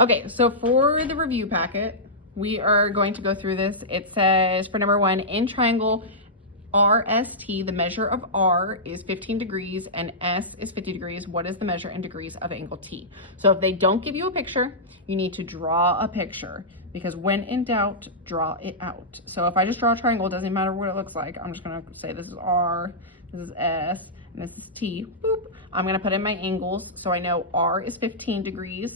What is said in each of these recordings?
Okay, so for the review packet, we are going to go through this. It says for number 1, in triangle RST, the measure of R is 15 degrees and S is 50 degrees. What is the measure in degrees of angle T? So if they don't give you a picture, you need to draw a picture, because when in doubt, draw it out. So if I just draw a triangle, it doesn't matter what it looks like. I'm just gonna say this is R, this is S, and this is T. Boop. I'm gonna put in my angles. So I know R is 15 degrees.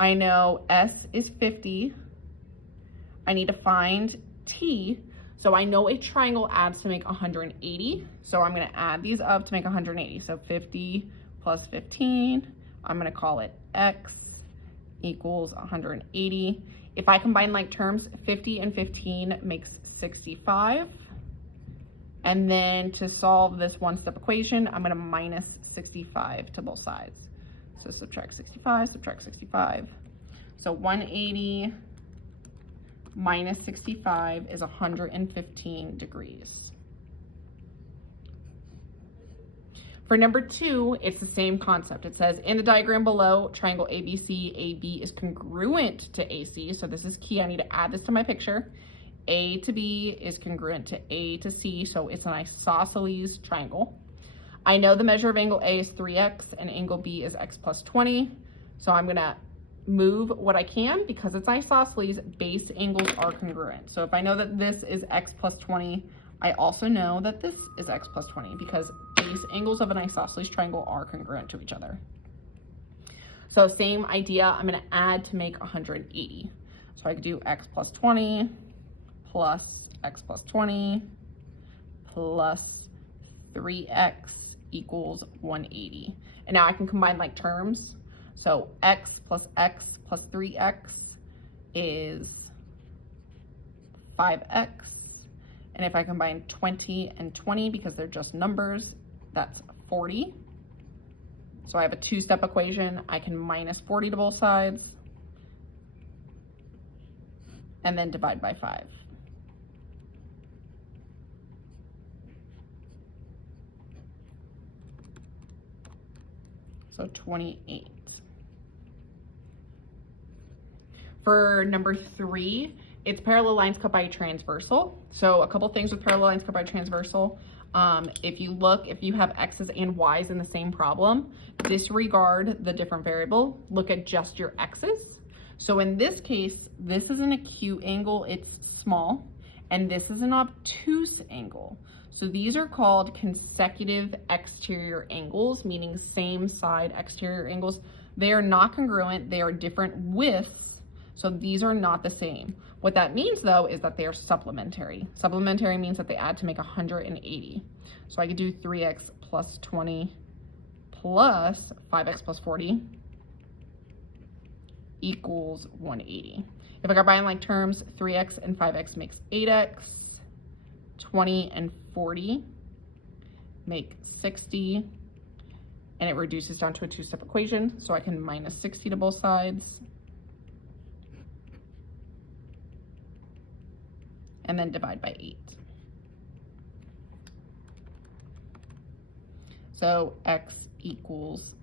I know S is 50. I need to find T. So I know a triangle adds to make 180. So I'm gonna add these up to make 180. So 50 plus 15, I'm gonna call it X equals 180. If I combine like terms, 50 and 15 makes 65. And then to solve this one-step equation, I'm gonna minus 65 to both sides. So subtract 65, subtract 65. So 180 minus 65 is 115 degrees. For number 2, it's the same concept. It says in the diagram below, triangle ABC, AB is congruent to AC. So this is key. I need to add this to my picture. A to B is congruent to A to C. So it's an isosceles triangle. I know the measure of angle A is 3x and angle B is x plus 20. So I'm gonna move what I can, because it's isosceles, base angles are congruent. So if I know that this is x plus 20, I also know that this is x plus 20, because base angles of an isosceles triangle are congruent to each other. So same idea, I'm gonna add to make 180. So I could do x plus 20 plus x plus 20 plus 3x equals 180. And now I can combine like terms. So x plus 3x is 5x. And if I combine 20 and 20, because they're just numbers, that's 40. So I have a two-step equation. I can minus 40 to both sides and then divide by 5. So 28. For number 3, it's parallel lines cut by a transversal. So a couple things with parallel lines cut by transversal. If you have x's and y's in the same problem, disregard the different variable, look at just your x's. So in this case, this is an acute angle, it's small, and this is an obtuse angle. So these are called consecutive exterior angles, meaning same side exterior angles. They are not congruent, they are different widths, so these are not the same. What that means though is that they are supplementary. Supplementary means that they add to make 180. So I could do 3x plus 20 plus 5x plus 40 equals 180. If I combine like terms, 3x and 5x makes 8x, 20 and 40 make 60, and it reduces down to a two-step equation, so I can minus 60 to both sides, and then divide by 8. So x equals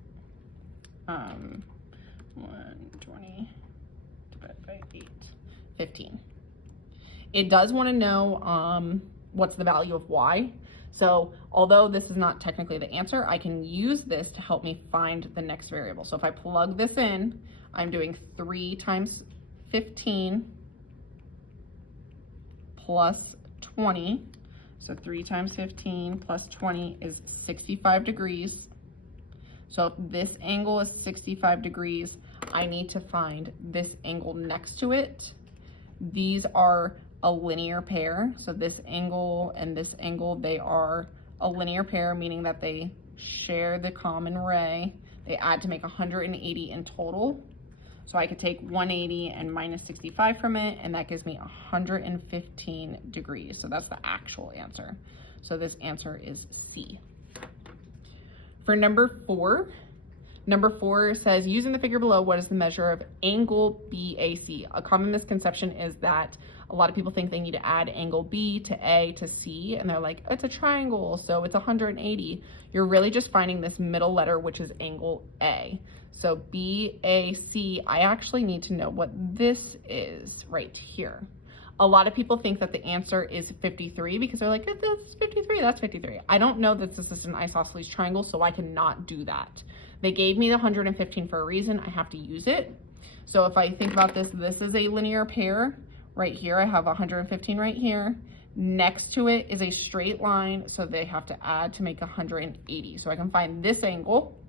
120 divided by 8, 15. It does want to know what's the value of y. So although this is not technically the answer, I can use this to help me find the next variable. So if I plug this in, I'm doing 3 times 15 plus 20. So 3 times 15 plus 20 is 65 degrees. So if this angle is 65 degrees, I need to find this angle next to it. These are a linear pair. So this angle and this angle, they are a linear pair, meaning that they share the common ray. They add to make 180 in total. So I could take 180 and minus 65 from it, and that gives me 115 degrees. So that's the actual answer. So this answer is C. For number 4, number 4 says, using the figure below, what is the measure of angle BAC? A common misconception is that a lot of people think they need to add angle B to A to C, and they're like, it's a triangle, so it's 180. You're really just finding this middle letter, which is angle A. So BAC, I actually need to know what this is right here. A lot of people think that the answer is 53 because they're like, that's 53, that's 53. I don't know that this is an isosceles triangle, so I cannot do that. They gave me the 115 for a reason. I have to use it. So if I think about this, this is a linear pair. Right here, I have 115 right here. Next to it is a straight line, so they have to add to make 180. So I can find this angle.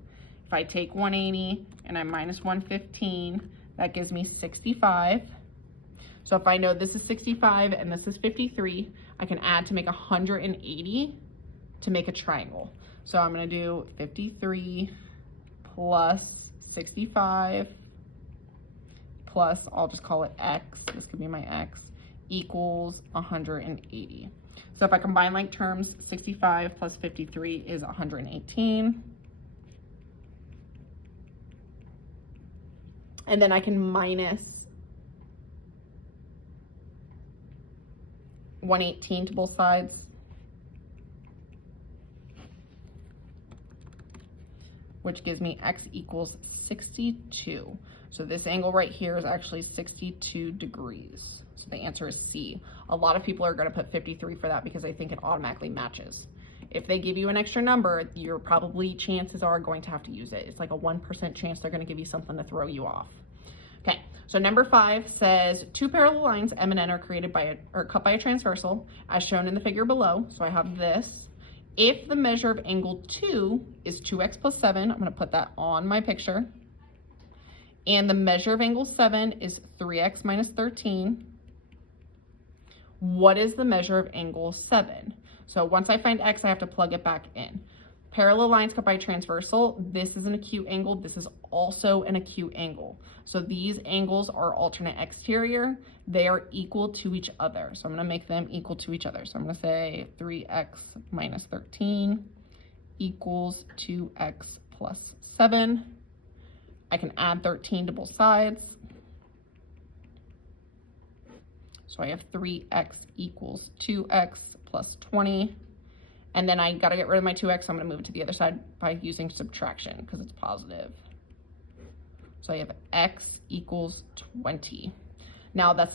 If I take 180 and I minus 115, that gives me 65. So if I know this is 65 and this is 53, I can add to make 180 to make a triangle. So I'm gonna do 53 plus 65 plus, I'll just call it X, this could be my X, equals 180. So if I combine like terms, 65 plus 53 is 118. And then I can minus 118 to both sides. Which gives me X equals 62. So this angle right here is actually 62 degrees. So the answer is C. A lot of people are gonna put 53 for that because they think it automatically matches. If they give you an extra number, you're probably, chances are, going to have to use it. It's like a 1% chance they're gonna give you something to throw you off. Okay, so number 5 says 2 parallel lines M and N are created by cut by a transversal as shown in the figure below. So I have this. If the measure of angle 2 is 2x plus 7, I'm gonna put that on my picture. And the measure of angle 7 is 3x minus 13. What is the measure of angle 7? So once I find x, I have to plug it back in. Parallel lines cut by a transversal, this is an acute angle, this is also an acute angle. So these angles are alternate exterior, they are equal to each other. So I'm gonna make them equal to each other. So I'm gonna say 3x minus 13 equals 2x plus 7. I can add 13 to both sides. So I have 3x equals 2x plus 20. And then I gotta get rid of my 2x, so I'm gonna move it to the other side by using subtraction because it's positive. So I have x equals 20. Now that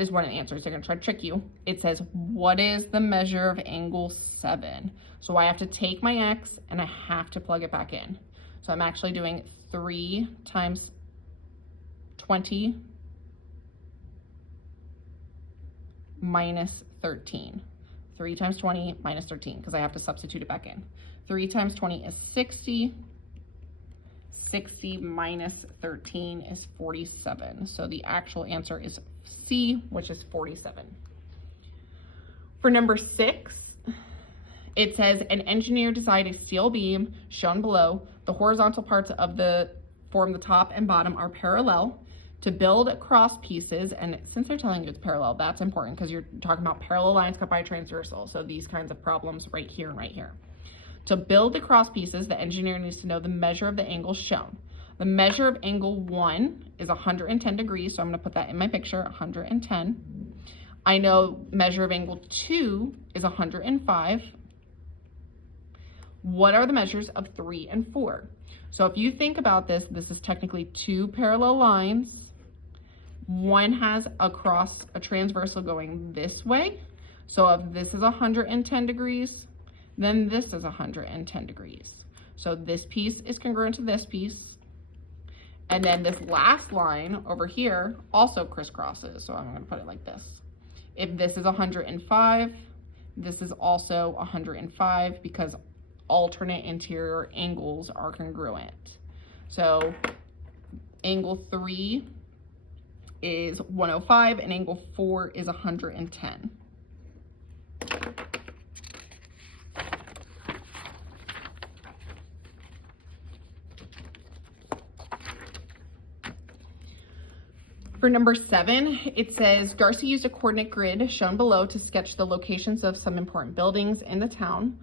is one of the answers. They're gonna try to trick you. It says, what is the measure of angle 7? So I have to take my x and I have to plug it back in. So I'm actually doing 3 times 20 minus 13. 3 times 20 minus 13, because I have to substitute it back in. 3 times 20 is 60. 60 minus 13 is 47. So the actual answer is C, which is 47. For number 6, it says an engineer designed a steel beam shown below. The horizontal parts of the top and bottom are parallel. To build cross pieces, and since they're telling you it's parallel, that's important because you're talking about parallel lines cut by a transversal. So these kinds of problems right here and right here. To build the cross pieces, the engineer needs to know the measure of the angles shown. The measure of angle 1 is 110 degrees, so I'm gonna put that in my picture, 110. I know measure of angle 2 is 105. What are the measures of 3 and 4? So if you think about this, this is technically 2 parallel lines. One has across a transversal going this way. So if this is 110 degrees, then this is 110 degrees. So this piece is congruent to this piece. And then this last line over here also crisscrosses. So I'm gonna put it like this. If this is 105, this is also 105 because alternate interior angles are congruent. So angle 3 is 105 and angle 4 is 110. For number 7, it says Darcy used a coordinate grid shown below to sketch the locations of some important buildings in the town.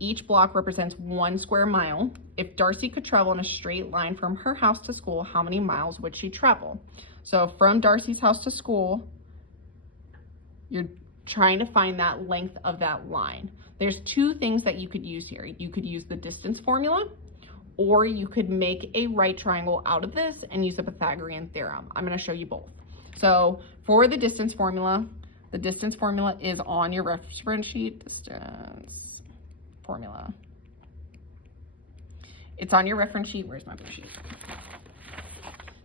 Each block represents 1 square mile. If Darcy could travel in a straight line from her house to school, how many miles would she travel? So from Darcy's house to school, you're trying to find that length of that line. There's 2 things that you could use here. You could use the distance formula, or you could make a right triangle out of this and use the Pythagorean theorem. I'm going to show you both. So for the distance formula is on your reference sheet. Distance formula. It's on your reference sheet. Where's my blue sheet?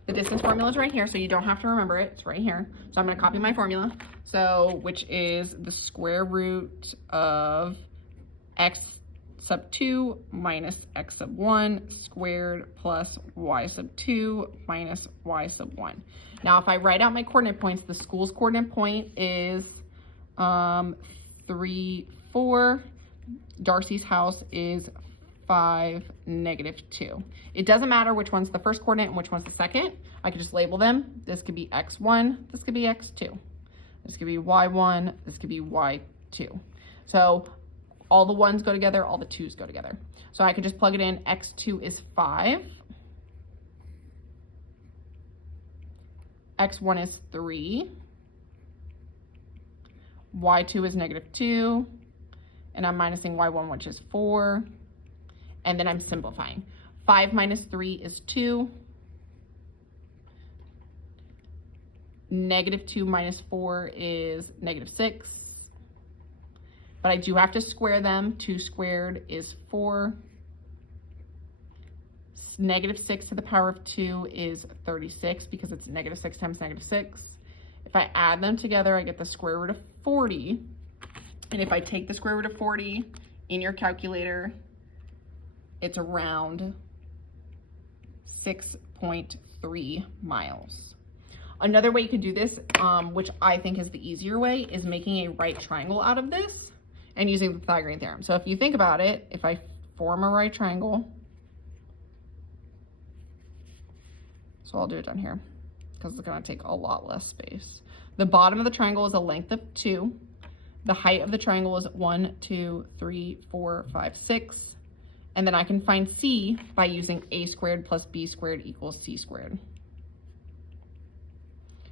The distance formula is right here, so you don't have to remember it. It's right here. So I'm going to copy my formula. So, which is the square root of x sub 2 minus x sub 1 squared plus y sub 2 minus y sub 1. Now, if I write out my coordinate points, the school's coordinate point is 3, 4. Darcy's house is 5, -2. It doesn't matter which one's the first coordinate and which one's the second. I could just label them. This could be x1, this could be x2. This could be y1, this could be y2. So all the ones go together, all the twos go together. So I could just plug it in. X2 is 5. X1 is 3. Y2 is -2. And I'm minusing y1, which is 4. And then I'm simplifying. 5 minus 3 is 2. -2 minus 4 is -6. But I do have to square them. 2 squared is 4. -6 to the power of 2 is 36 because it's -6 times -6. If I add them together, I get the square root of 40. And if I take the square root of 40 in your calculator, it's around 6.3 miles. Another way you could do this, which I think is the easier way, is making a right triangle out of this and using the Pythagorean theorem. So if you think about it, if I form a right triangle, so I'll do it down here because it's going to take a lot less space. The bottom of the triangle is a length of 2. The height of the triangle is 1, 2, 3, 4, 5, 6. And then I can find C by using a squared plus b squared equals c squared.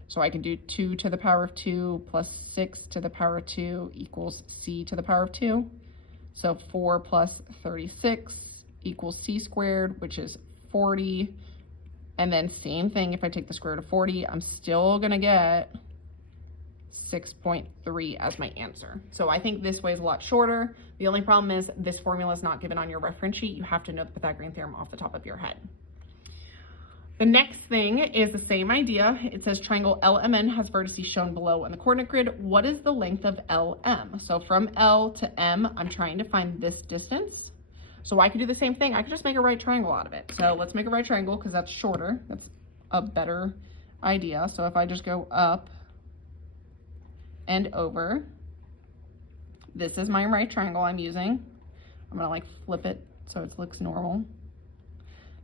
So I can do 2 to the power of 2 plus 6 to the power of 2 equals c to the power of 2. So 4 plus 36 equals c squared, which is 40. And then same thing, if I take the square root of 40, I'm still gonna get 6.3 as my answer. So I think this way is a lot shorter. The only problem is this formula is not given on your reference sheet. You have to know the Pythagorean theorem off the top of your head. The next thing is the same idea. It says triangle LMN has vertices shown below on the coordinate grid. What is the length of LM? So from L to M, I'm trying to find this distance. So I could do the same thing. I could just make a right triangle out of it. So let's make a right triangle because that's shorter. That's a better idea. So if I just go up and over, this is my right triangle I'm using. I'm gonna like flip it so it looks normal.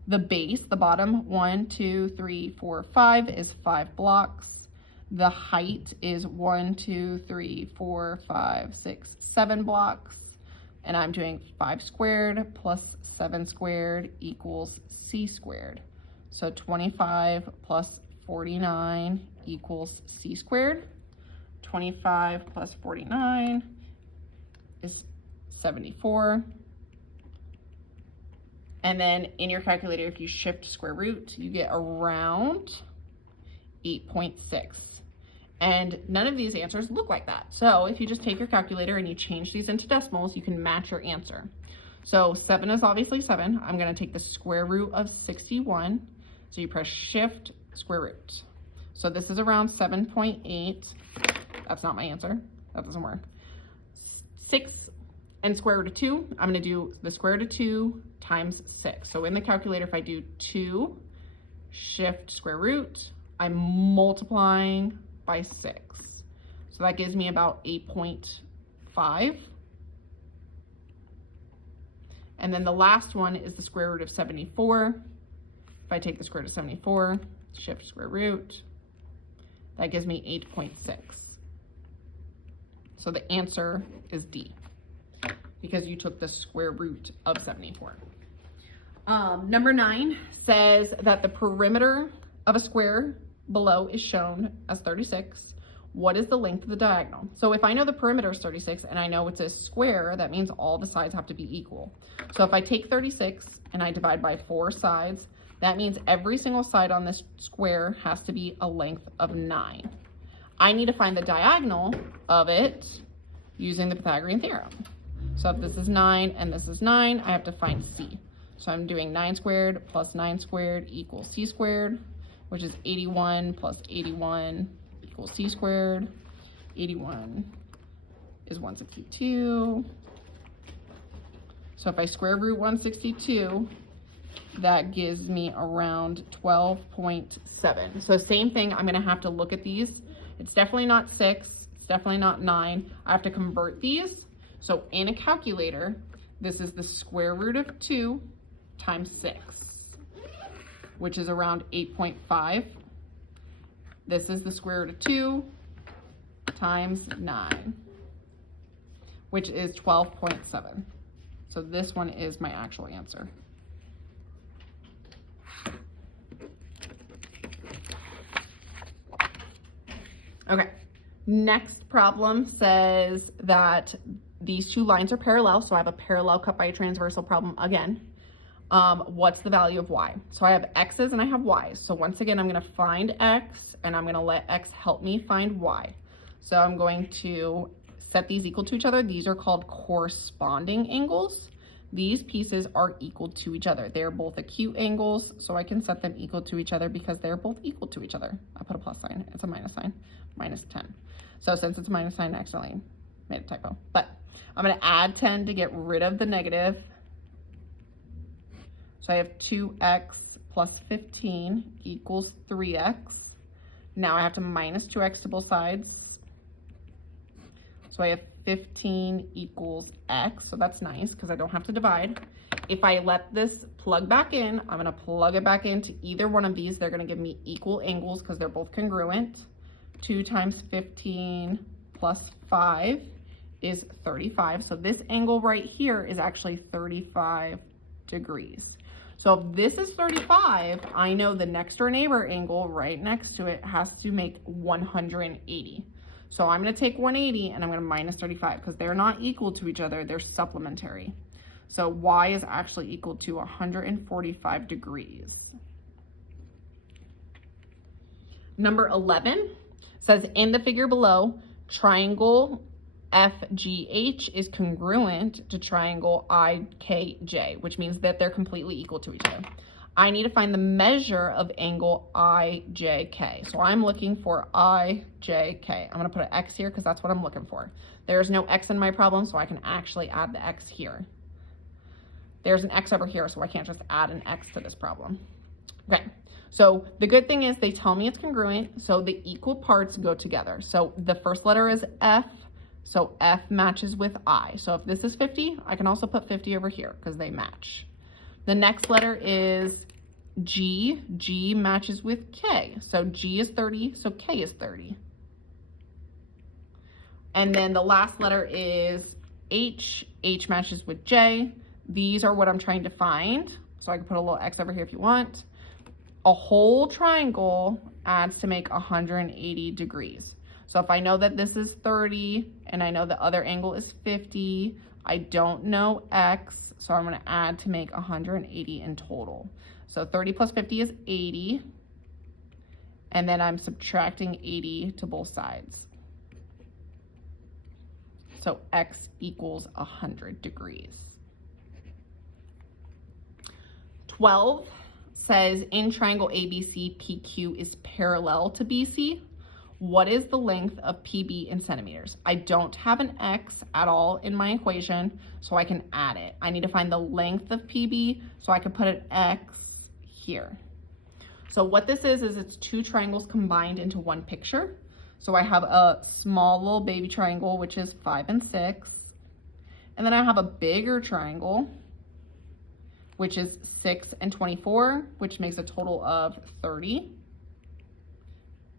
The base, the bottom, 1, 2, 3, 4, 5 is 5 blocks. The height is 1, 2, 3, 4, 5, 6, 7 blocks. And I'm doing 5 squared plus 7 squared equals c squared. So 25 plus 49 equals c squared. 25 plus 49 is 74. And then in your calculator, if you shift square root, you get around 8.6. And none of these answers look like that. So if you just take your calculator and you change these into decimals, you can match your answer. So 7 is obviously 7. I'm going to take the square root of 61. So you press shift square root. So this is around 7.8. That's not my answer. That doesn't work. 6 and square root of 2. I'm going to do the square root of 2 times 6. So in the calculator, if I do 2, shift square root, I'm multiplying by 6. So that gives me about 8.5. And then the last one is the square root of 74. If I take the square root of 74, shift square root, that gives me 8.6. So the answer is D, because you took the square root of 74. Number 9 says that the perimeter of a square below is shown as 36. what is the length of the diagonal? So if I know the perimeter is 36 and I know it's a square, that means all the sides have to be equal. So if I take 36 and I divide by 4 sides, that means every single side on this square has to be a length of 9. I need to find the diagonal of it using the Pythagorean theorem. So if this is 9 and this is 9, I have to find C. So I'm doing 9 squared plus 9 squared equals C squared, which is 81 plus 81 equals C squared. 81 is 162. So if I square root 162, that gives me around 12.7. So same thing, I'm gonna have to look at these. It's definitely not 6, it's definitely not 9. I have to convert these. So in a calculator, this is the square root of 2 times 6, which is around 8.5. This is the square root of 2 times 9, which is 12.7. So this one is my actual answer. Okay, next problem says that these two lines are parallel, so I have a parallel cut by a transversal problem again. What's the value of y? So I have x's and I have y's. So once again, I'm gonna find x and I'm gonna let x help me find y. So I'm going to set these equal to each other. These are called corresponding angles. These pieces are equal to each other. They're both acute angles, so I can set them equal to each other because they're both equal to each other. I put a plus sign, it's a minus sign, minus 10. So since it's a minus sign, I accidentally made a typo. But I'm gonna add 10 to get rid of the negative. So I have 2x plus 15 equals 3x. Now I have to minus 2x to both sides. So I have 15 equals x, so that's nice because I don't have to divide. If I let this plug back in, I'm gonna plug it back into either one of these. They're gonna give me equal angles because they're both congruent. 2 times 15 plus 5 is 35. So this angle right here is actually 35 degrees. So if this is 35, I know the next door neighbor angle right next to it has to make 180. So I'm gonna take 180 and I'm gonna minus 35 because they're not equal to each other, they're supplementary. So y is actually equal to 145 degrees. Number 11 says in the figure below, triangle FGH is congruent to triangle IKJ, which means that they're completely equal to each other. I need to find the measure of angle IJK. So I'm looking for IJK. I'm gonna put an X here because that's what I'm looking for. There's no X in my problem, so I can actually add the X here. There's an X over here, so I can't just add an X to this problem. Okay, so the good thing is they tell me it's congruent, so the equal parts go together. So the first letter is F, so F matches with I. So if this is 50, I can also put 50 over here because they match. The next letter is G. G matches with K. So G is 30, so K is 30. And then the last letter is H. H matches with J. These are what I'm trying to find. So I can put a little X over here if you want. A whole triangle adds to make 180 degrees. So if I know that this is 30 and I know the other angle is 50, I don't know X, so I'm gonna add to make 180 in total. So 30 plus 50 is 80, and then I'm subtracting 80 to both sides. So X equals 100 degrees. 12 says in triangle ABC, PQ is parallel to BC. What is the length of PB in centimeters? I don't have an X at all in my equation, so I can add it. I need to find the length of PB, so I can put an X here. So what this is it's two triangles combined into one picture. So I have a small little baby triangle, which is 5 and 6. And then I have a bigger triangle, which is 6 and 24, which makes a total of 30.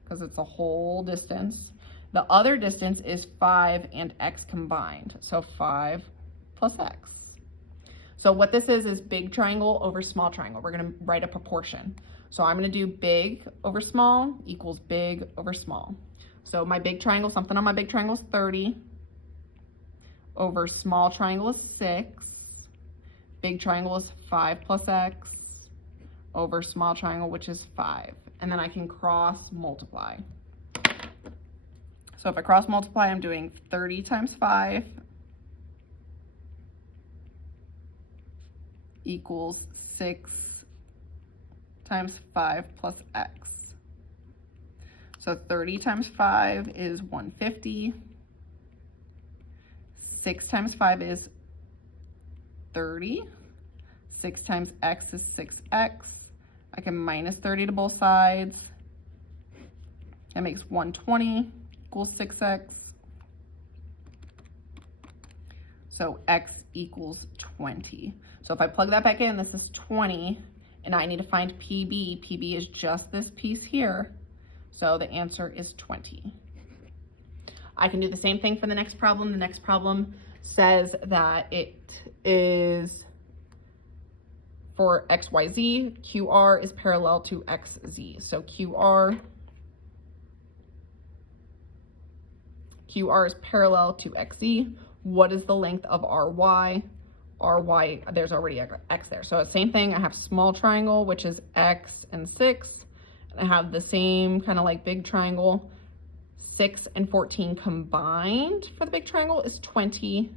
Because it's a whole distance. The other distance is 5 and x combined. So 5 plus x. So what this is big triangle over small triangle. We're gonna write a proportion. So I'm gonna do big over small equals big over small. So my big triangle, something on my big triangle is 30 over small triangle is 6. Big triangle is 5 plus x over small triangle, which is 5. And then I can cross multiply. So if I cross multiply, I'm doing 30 times 5 equals 6 times 5 plus x. So 30 times 5 is 150. 6 times 5 is 30. 6 times x is 6x. I can minus 30 to both sides. That makes 120 equals 6x. So x equals 20. So if I plug that back in, this is 20, and I need to find PB. PB is just this piece here. So the answer is 20. I can do the same thing for the next problem. The next problem says that it is for XYZ, QR is parallel to XZ. So QR is parallel to XZ. What is the length of RY? RY, there's already X there. So same thing, I have small triangle, which is X and 6. And I have the same kind of like big triangle. 6 and 14 combined for the big triangle is 20.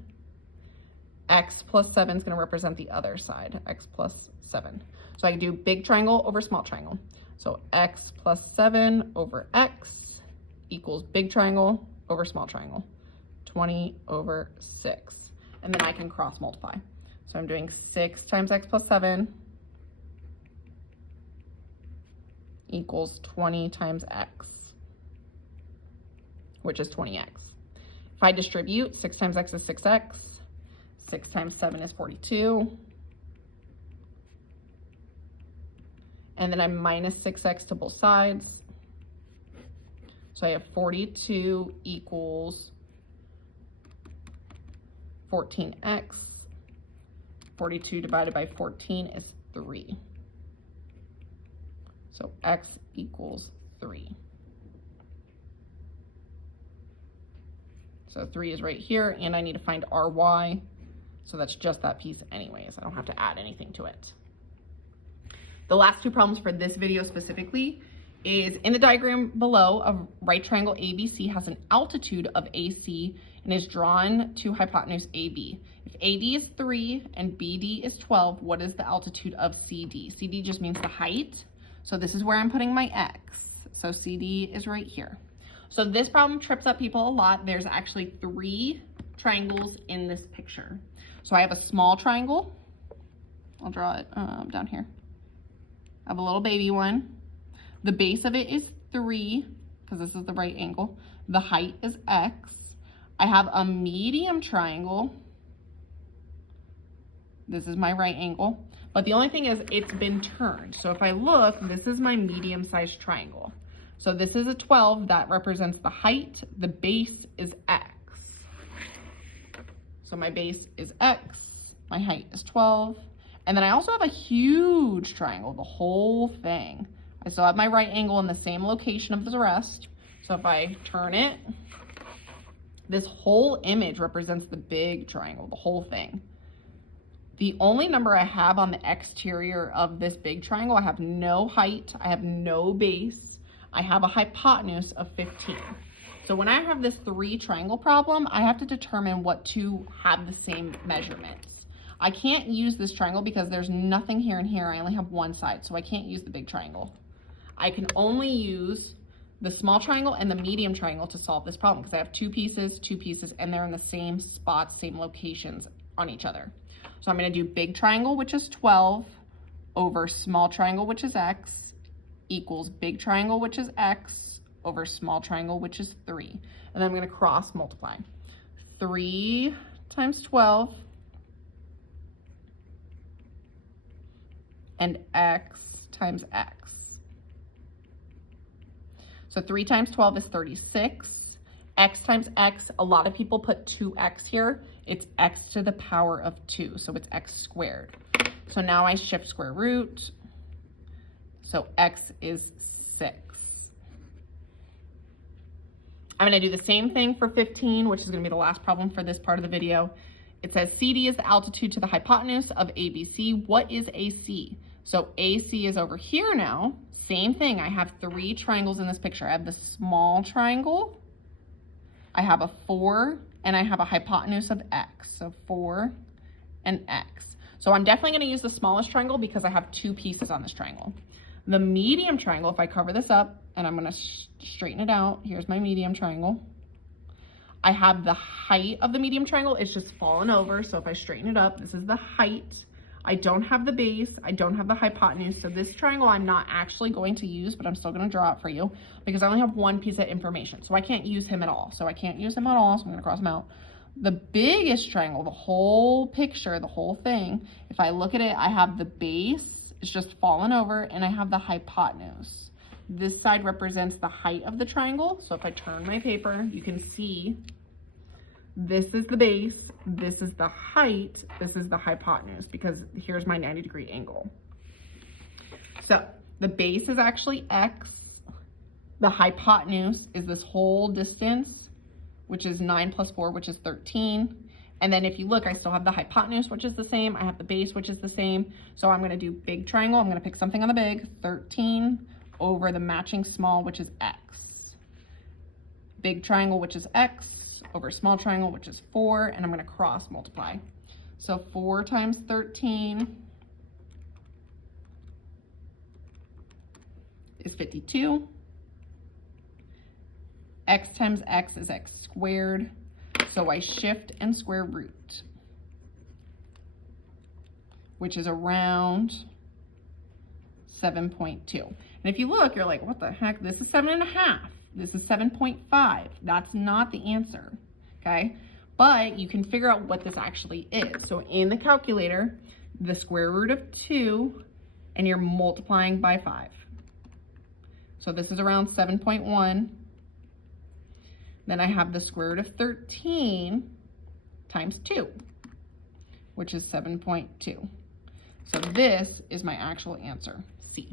X plus 7 is going to represent the other side, X plus 7. So I can do big triangle over small triangle. So X plus 7 over X equals big triangle over small triangle, 20 over 6. And then I can cross multiply. So I'm doing 6 times X plus 7 equals 20 times X, which is 20X. If I distribute, 6 times X is 6X, 6 times 7 is 42. And then I minus 6X to both sides. So I have 42 equals 14X. 42 divided by 14 is 3. So X equals 3. So 3 is right here, and I need to find RY. So that's just that piece anyways. I don't have to add anything to it. The last two problems for this video specifically is in the diagram below, a right triangle ABC has an altitude of AC and is drawn to hypotenuse AB. If AD is 3 and BD is 12, what is the altitude of CD? CD just means the height. So this is where I'm putting my X. So CD is right here. So this problem trips up people a lot. There's actually 3 triangles in this picture. So I have a small triangle. I'll draw it down here. I have a little baby one. The base of it is 3, because this is the right angle. The height is X. I have a medium triangle. This is my right angle. But the only thing is it's been turned. So if I look, this is my medium-sized triangle. So this is a 12. That represents the height. The base is X. So my base is X. My height is 12. And then I also have a huge triangle, the whole thing. I still have my right angle in the same location of the rest. So if I turn it, this whole image represents the big triangle, the whole thing. The only number I have on the exterior of this big triangle, I have no height, I have no base, I have a hypotenuse of 15. So when I have this 3 triangle problem, I have to determine what to have the same measurements. I can't use this triangle because there's nothing here and here. I only have one side, so I can't use the big triangle. I can only use the small triangle and the medium triangle to solve this problem because I have 2 pieces, and they're in the same spots, same locations on each other. So I'm going to do big triangle, which is 12, over small triangle, which is X, equals big triangle, which is X, over small triangle, which is 3. And then I'm going to cross multiply. 3 times 12 and X times X. So 3 times 12 is 36. X times X, a lot of people put 2X here. It's X to the power of 2, so it's X squared. So now I shift square root. So X is 6. I'm going to do the same thing for 15, which is going to be the last problem for this part of the video. It says CD is the altitude to the hypotenuse of ABC. What is AC? So AC is over here now. Same thing. I have 3 triangles in this picture. I have the small triangle, I have a 4, and I have a hypotenuse of X. So 4 and X. So I'm definitely going to use the smallest triangle because I have 2 pieces on this triangle. The medium triangle, if I cover this up and I'm going to straighten it out, here's my medium triangle. I have the height of the medium triangle, it's just fallen over. So if I straighten it up, this is the height. I don't have the base, I don't have the hypotenuse. So this triangle I'm not actually going to use, but I'm still going to draw it for you because I only have 1 piece of information. So I can't use him at all. So I'm going to cross him out. The biggest triangle, the whole picture, the whole thing, if I look at it, I have the base, it's just fallen over, and I have the hypotenuse. This side represents the height of the triangle. So if I turn my paper, you can see this is the base, this is the height, this is the hypotenuse, because here's my 90-degree angle. So the base is actually X. The hypotenuse is this whole distance, which is 9 plus 4, which is 13. And then if you look, I still have the hypotenuse, which is the same. I have the base, which is the same. So I'm going to do big triangle. I'm going to pick something on the big, 13 over the matching small, which is X. Big triangle, which is X, over small triangle, which is 4, and I'm going to cross multiply. So 4 times 13 is 52. X times X is X squared. So I shift and square root, which is around 7.2. And if you look, you're like, what the heck? This is 7.5. This is 7.5. That's not the answer, okay? But you can figure out what this actually is. So in the calculator, the square root of 2, and you're multiplying by 5. So this is around 7.1. Then I have the square root of 13 times 2, which is 7.2. So this is my actual answer, C.